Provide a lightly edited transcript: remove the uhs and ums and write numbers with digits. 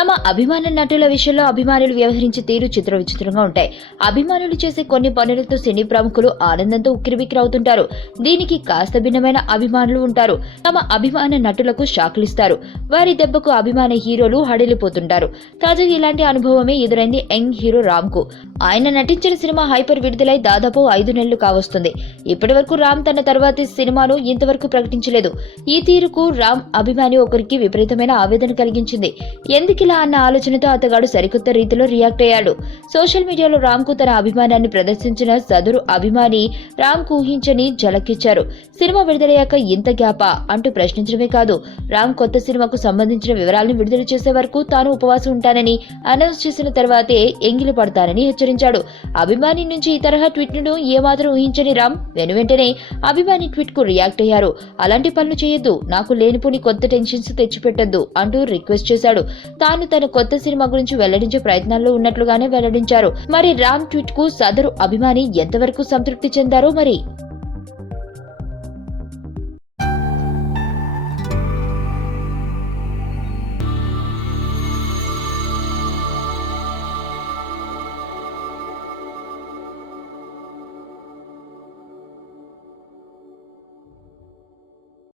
తమ అభిమాన నటుల విషయంలో అభిమానులు వ్యవహరించే తీరు చిత్ర విచిత్రంగా ఉంటాయి. అభిమానులు చేసే కొన్ని పనులతో సినీ ప్రముఖులు ఆనందంతో ఉక్కిరిబిక్కిరవుతుంటారు. దీనికి కాస్త భిన్నమైన అభిమానులు ఉంటారు. తమ అభిమాన నటులకు షాకులిస్తారు. వారి దెబ్బకు అభిమాన హీరోలు హడలిపోతుంటారు. తాజాగా ఇలాంటి అనుభవమే ఎదురైంది యంగ్ హీరో రామ్ కు. ఆయన నటించిన సినిమా హైపర్ విడుదలై దాదాపు 5 నెలలు కావస్తుంది. ఇప్పటి వరకు రామ్ తన తర్వాతి సినిమాను ఇంతవరకు ప్రకటించలేదు. ఈ తీరుకు రామ్ అభిమాని ఒకరికి విపరీతమైన ఆవేదన కలిగించింది. ఎందుకిలా అన్న ఆలోచనతో అతగాడు సరికొత్త రీతిలో రియాక్ట్ అయ్యాడు. సోషల్ మీడియాలో రామ్ కు తన అభిమానాన్ని ప్రదర్శించిన సదరు అభిమాని రామ్ కు ఊహించని ఝలకిచ్చారు. సినిమా విడుదలయ్యాక ఇంత గ్యాపా అంటూ ప్రశ్నించడమే కాదు, రామ్ కొత్త సినిమాకు సంబంధించిన వివరాలను విడుదల చేసే వరకు తాను ఉపవాసం ఉంటానని అనౌన్స్ చేసిన తర్వాతే ఎంగిలి పడతానని హెచ్చరించాడు. అభిమాని నుంచి ఈ తరహా ట్వీట్ ను ఏమాత్రం ఊహించని రామ్ వెనువెంటనే అభిమాని ట్వీట్ కు రియాక్ట్ అయ్యారు. అలాంటి పనులు చేయొద్దు, నాకు లేనిపోని కొత్త టెన్షన్స్ తెచ్చిపెట్టొద్దు అంటూ రిక్వెస్ట్ చేశాడు. తాను తన కొత్త సినిమా గురించి వెల్లడించే ప్రయత్నాల్లో ఉన్నట్లుగానే వెల్లడించారు. మరి రామ్ ట్వీట్ కు సదరు అభిమాని ఎంతవరకు సంతృప్తి చెందారో మరి.